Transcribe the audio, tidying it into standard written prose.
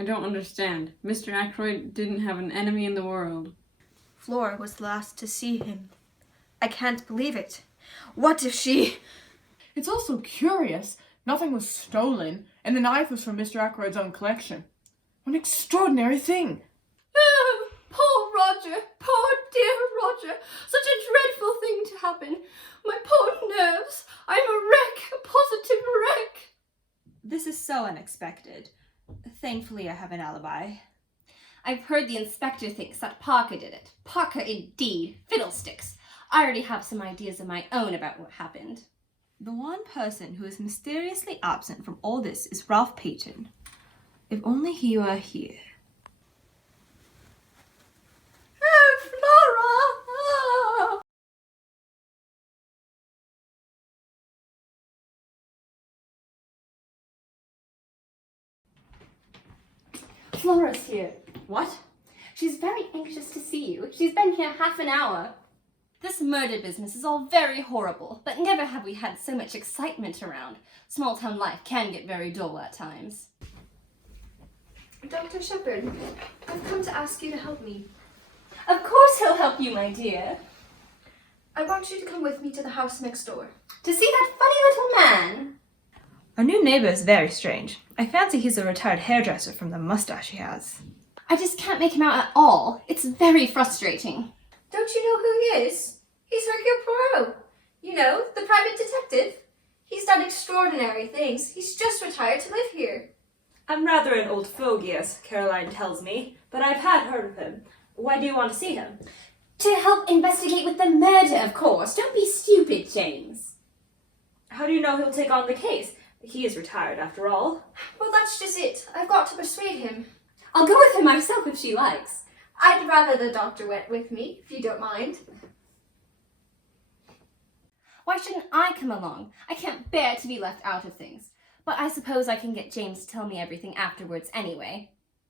I don't understand. Mr. Ackroyd didn't have an enemy in the world. Flora was the last to see him. I can't believe it. What if she... It's also curious. Nothing was stolen, and the knife was from Mr. Ackroyd's own collection. What an extraordinary thing. Oh, poor Roger, poor dear Roger. Such a dreadful thing to happen. My poor nerves. I'm a wreck, a positive wreck. This is so unexpected. Thankfully, I have an alibi. I've heard the inspector thinks that Parker did it. Parker indeed. Fiddlesticks. I already have some ideas of my own about what happened. The one person who is mysteriously absent from all this is Ralph Peyton. If only he were here. Oh, Flora! Oh. Flora's here. What? She's very anxious to see you. She's been here half an hour. This murder business is all very horrible, but never have we had so much excitement around. Small-town life can get very dull at times. Dr. Shepherd, I've come to ask you to help me. Of course he'll help you, my dear. I want you to come with me to the house next door. To see that funny little man. Our new neighbor is very strange. I fancy he's a retired hairdresser from the mustache he has. I just can't make him out at all. It's very frustrating. Don't you know who he is? He's Hercule Poirot. You know, the private detective. He's done extraordinary things. He's just retired to live here. I'm rather an old fogey, as Caroline tells me, but I've had heard of him. Why do you want to see him? To help investigate with the murder, of course. Don't be stupid, James. How do you know he'll take on the case? He is retired, after all. Well, that's just it. I've got to persuade him. I'll go with him myself if she likes. I'd rather the doctor went with me, if you don't mind. Why shouldn't I come along? I can't bear to be left out of things. But I suppose I can get James to tell me everything afterwards anyway.